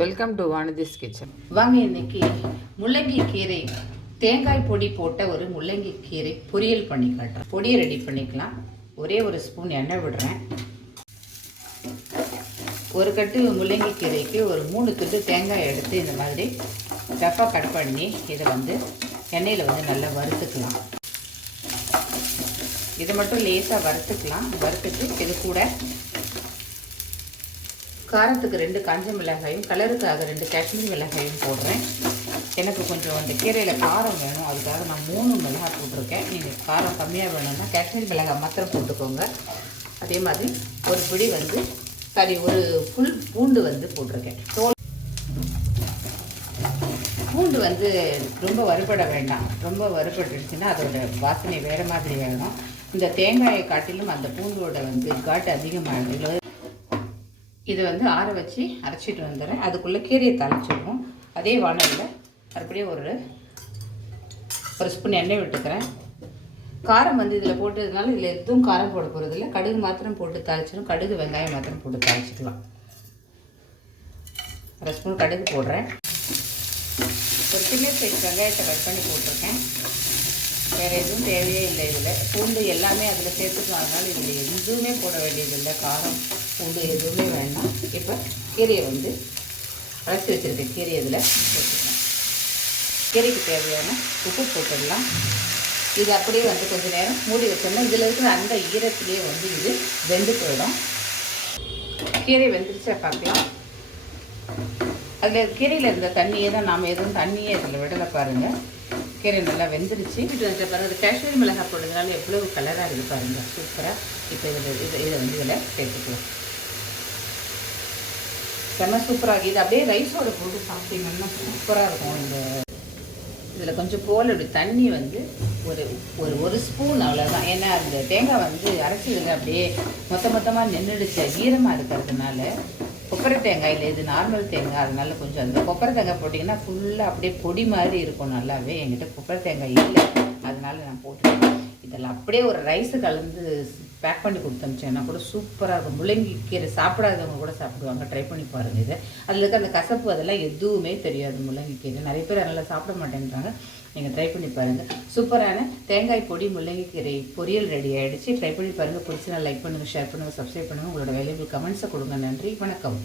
Welcome to Vanathi's kitchen. வாங்க இன்னைக்கு முள்ளங்கி கீரை தேங்காய் பொடி போட்ட ஒரு முள்ளங்கி கீரை பொரியல் பண்ணி காட்டுறேன். பொடியை ரெடி பண்ணிக்கலாம். ஒரே ஒரு ஸ்பூன் எண்ணெய் விடுறேன். ஒரு கட்டு முள்ளங்கி கீரைக்கு ஒரு 3 துண்டு தேங்காய் எடுத்து இந்த மாதிரி ரஃபாக கட் பண்ணி இதை எண்ணெயில் நல்லா வறுத்துக்கலாம். இதை மட்டும் லேசாக வறுத்துக்கலாம். வறுத்துட்டு இது கூட காரத்துக்கு 2 காஞ்ச மிளகாயும் கலருக்காக 2 காஷ்மீரி மிளகாயும் போடுறேன். எனக்கு கொஞ்சம் அந்த கீரையில் காரம் வேணும், அதுக்காக நான் 3 மிளகாய் போட்டிருக்கேன். நீங்கள் காரம் கம்மியாக வேணும்னா காஷ்மீரி மிளகாய் மாத்திரம் போட்டுக்கோங்க. அதே மாதிரி ஒரு பிடி ஒரு ஃபுல் பூண்டு போட்டிருக்கேன். பூண்டு ரொம்ப வறுபட வேண்டாம். ரொம்ப வறுபட்டுருச்சுன்னா அதோட வாசனை வேறு மாதிரி வேணும். இந்த தேங்காயை காட்டிலும் அந்த பூண்டோட காட்டு அதிகமாக. இதை ஆற வச்சு அரைச்சிட்டு வந்துடுறேன். அதுக்குள்ளே கீரையை தாளிச்சிடுவோம். அதே வானலில் மறுபடியும் ஒரு ஸ்பூன் எண்ணெய் விட்டுக்கிறேன். காரம் இதில் போட்டதுனால இதில் எதுவும் காரம் போட போகிறதில்ல. கடுகு மாத்திரம் போட்டு தாளிச்சிடும். கடுகு வெங்காயம் மாத்திரம் போட்டு தாளிச்சிக்கலாம். 1 ஸ்பூன் கடுகு போடுறேன். ஒரு சின்ன சைஸ் வெங்காயத்தை கட் பண்ணி போட்டிருக்கேன். வேறு எதுவும் தேவையே இல்லை. இதில் பூண்டு எல்லாமே அதில் சேர்த்துக்கலாம். அதனால் இதில் எதுவுமே போட வேண்டியதில்லை. காரம் பூண்டு எதுவுமே வேண்டாம். இப்போ கீரையை அரைச்சி வச்சுருக்க கீரையை இதில் போட்டுக்கலாம். கீரைக்கு தேவையான உப்பு போட்டுடலாம். இது அப்படியே கொஞ்சம் நேரம் மூடி வச்சோம்னா இதில் இருக்கிற அந்த ஈரத்துலேயே இது வெந்து போயிடும். கீரை வெந்துருச்சா பார்க்கலாம். அதில் கீரையில் இருந்த தண்ணியே தான் நாம் எதுவும் தண்ணியே இதில் விடலை பாருங்கள். கீரை நல்லா வெந்துருச்சு. வீட்டு வச்ச பாருங்கள். காஷ்மீரி மிளகாய் போடுறதுனால எவ்வளோ கலராக இருக்குது பாருங்கள். சூப்பராக. இப்போ இதை இதில் சேர்த்துக்கலாம். செம்ம சூப்பராக. இது அப்படியே ரைஸோடு போட்டு சாப்பிட்டீங்கன்னா சூப்பராக இருக்கும். இதில் கொஞ்சம் போல் இப்படி தண்ணி ஒரு ஸ்பூன் அவ்வளோதான். ஏன்னா அந்த தேங்காய் அரைச்சிடுங்க அப்படியே மொத்தமாக நின்றுடுச்ச ஈரமாக இருக்கிறதுனால. கொப்பரை தேங்காயில் இது நார்மல் தேங்காய், அதனால கொஞ்சம் அந்த கொப்பரை தேங்காய் போட்டிங்கன்னா ஃபுல்லாக அப்படியே பொடி மாதிரி இருக்கும் நல்லாவே. என்கிட்ட கொப்பரை தேங்காய் இல்லை, அதனால நான் போட்டுருக்கேன். இதெல்லாம் அப்படியே ஒரு ரைஸு கலந்து பேக் பண்ணி கொடுத்தமிச்சேன்னா கூட சூப்பராக இருக்கும். முள்ளங்கி கீரை சாப்பிடாதவங்க கூட சாப்பிடுவாங்க. ட்ரை பண்ணி பாருங்கள். இது அதில் இருக்க அந்த கசப்பு அதெல்லாம் எதுவுமே தெரியாது. முள்ளங்கி கீரை நிறைய பேர் அதனால் சாப்பிட மாட்டேன்றாங்க. நீங்கள் ட்ரை பண்ணி பாருங்கள். சூப்பரான தேங்காய் பொடி முள்ளங்கி கீரை பொரியல் ரெடி ஆகிடுச்சு. ட்ரை பண்ணி பாருங்கள். பிடிச்சி நான் லைக் பண்ணுங்கள், ஷேர் பண்ணுங்கள், சப்ஸ்கிரைப் பண்ணுங்கள். உங்களோட வேல்யூபிள் கமெண்ட்ஸை கொடுங்க. நன்றி, வணக்கம்.